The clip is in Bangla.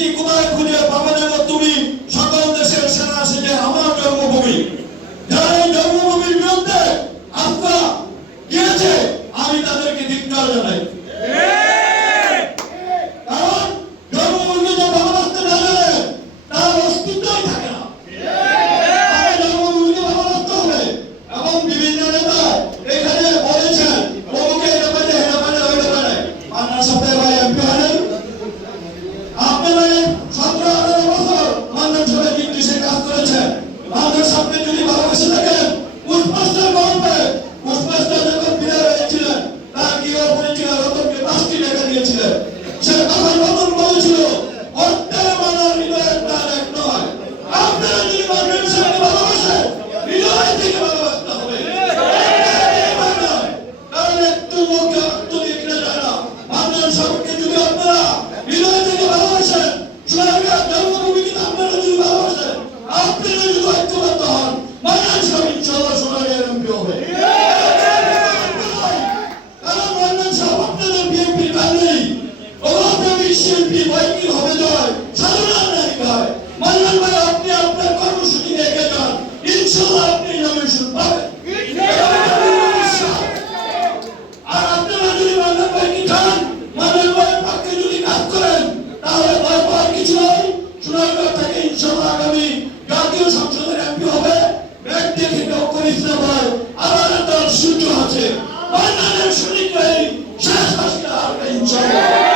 দেশটি কোথায় খুঁজে পাবে না তুমি সকল দেশের সেনা সেজে আমার জন্মভূমি। যারা এই জন্মভূমির বিরুদ্ধে আস্থা দিয়েছে আমি তাদেরকে ধিক্কার জানাই। কারণ জন্মভূমিকে যে ভালোবাসতে না জানে তার অস্তিত্বই থাকে না। জন্মভূমিকে ভালোবাসতে হবে। এবং বিভিন্ন নেতা এখানে বলেছেন অমুকে এটা পারে এটা পারে ওইটা পারে। আপনার সাথে ভাই এমপি হলেন, আপনারা 17-18 বছর মান্নান সাহেবের নির্দেশে কাজ করেছেন। মান্নান সাহেবকে যদি ভালোবেসে থাকেন, পুষ্পাস্টার গল্পে পুষ্পাস্টার যখন বিদায় হয়েছিলেন তার গৃহ পরিচালক রতনকে 5টি টাকা দিয়েছিলেন। সে তখন রতন বলেছিল অর্থের মানার হৃদয়ের টান এক নয়। আপনারা যদি মান্নান সাহেবকে ভালোবাসেন হৃদয় থেকে ভালোবাসতে হবে। কারণ একটু মুখে রক্ত দিয়ে কিনা যায় না। মান্নান সাহেবকে যদি আপনারা হৃদয় থেকে ভালোবাসেন, সোনারগাঁ জন্মভূমিকে আপনারা যদি ভালোবাসেন, আপনারা যদি ঐক্যবদ্ধ হন, মান্নান সাহেব ইনশাআল্লাহ সোনারগাঁয়ের এমপি হবে। কারণ মান্নান সাহেব আপনাদের বিএনপির কারণেই অভাবী শিল্পী বৈকি হবে জয় সাধনার নায়িকায়। মান্নান ভাই আপনি আপনার কর্মসূচি নিয়ে এগিয়ে যান, ইনশাআল্লাহ আপনি নমিনেশন পাবেন। আর আপনারা যদি মান্নান ভাইকে চান, মান্নান ভাইয়ের পক্ষে যদি কাজ করেন, তাহলে ভয় পাওয়ার কিছু নয়। সোনারগাঁ থেকে ইনশাআল্লাহ আগামী জাতীয় সংসদের এমপি হবে। ব্যাগ দেখে কেউ করিস না ভাই, আবার তার সূর্য আছে। মান্নানের শরীর শেষ হাসিনা আসবে ইনশাআল্লাহ।